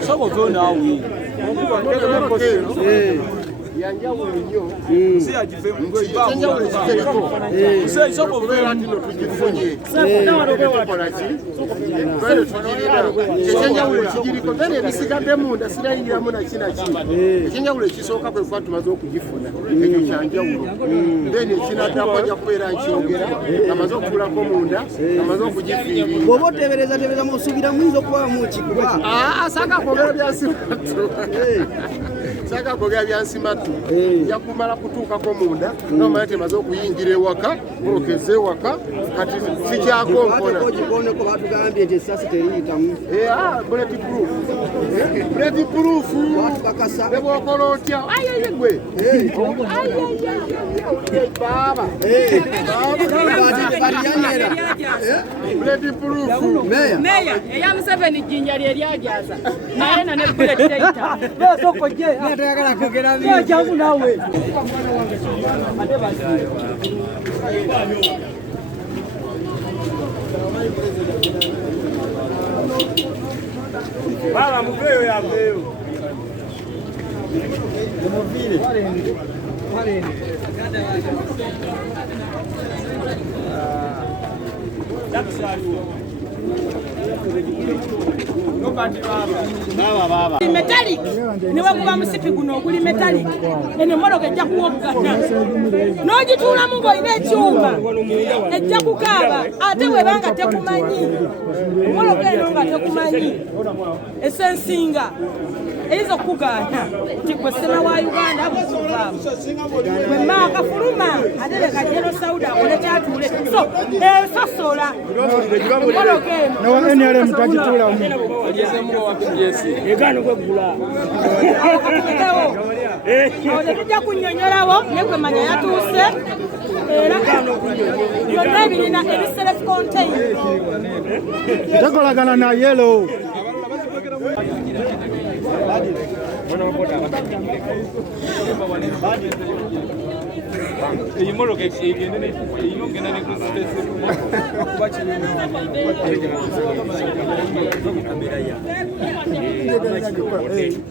Soko zone awi. Yanjawulo nnyo si agive isoko vera tino tugifunye kolaki ekyenjawulo ekigiriko bene ebisigadde munda sirayingiramu nakinaki ekyenjawulo ekisooka kwe kuba tumaze okugifuna ekyo kyanjawulo then ekinaddako ajja kubeera nkyogera amaze okutuulako munda amaze okugifiirira bw'oba otebereza musuubira muyinza okuba mukikuba saaka kwogera byansimatu saaka kwogera byansimatu yakumala kutuukako munda nomanya temaze okuyingira ewaka olokeze ewaka kati sikyakonkona ogikoneko batugambye nti esasi teriyitamu bulletproof watukakasa ne bwokola otya ayeye gwe baba bulletproof meya eya Museveni jjinja lye lyagyaza naye na ne bullet teyita natayagala kwogera byajavu nawe baba muveyo yaveyo umuvile metallic niwe kuba musipi guno oguli metallic eno mmotoka ejja kuwoggana n'ogituulamu ng'olina ekyuma ejja kukaaba ate webanga tekumanyi mmotoka eno nga tekumanyi esensinga eyinza okukugaana nti gwe ssema wa Uganda bukuvaamu gwe maakafuluma ate leka jeno Sauda akole kyatuule so esosola mmotoka eno NRM tagituulamu egano kwegula tujja kunnyonnyolawo naye gwe manya yatuuse era byonna ebirina ebi self contained tekolagana na yelo iyi motoka igenda ne kusipesi kuba kinene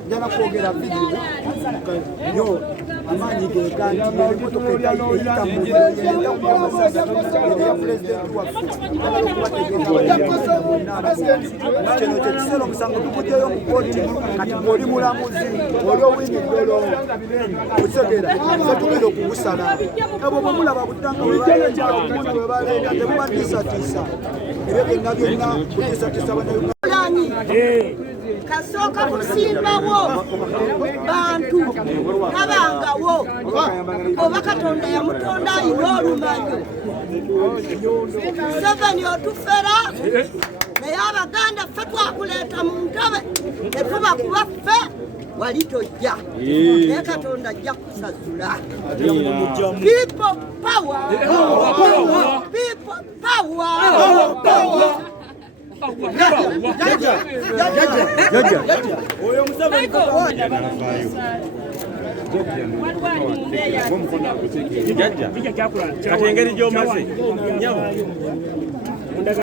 jana kwogera yo amanyi gekandi emotoka eyita muyenda kuba amasasi ya pulezidenti waffe kino kyekiseera omusango tukugyeyo mu kkooti kati bw'oli mulamuzi oli owinidolo okutegera fe tugenda okugusala ebwo bwe mulaba buttanga webalenda webalenda temubatiisatiisa ebyo byonna kutiisatiisa bannayuganda kasooka kusimbawo bantu tabangawo oba Katonda yamutonda ayina olumanyo Museveni otufera naye Abaganda ffe twakuleeta mu ntobe netuba kuba ffe wali tojja naye Katonda ajja kusazula people power people power kati engeri gy'omaze nyabo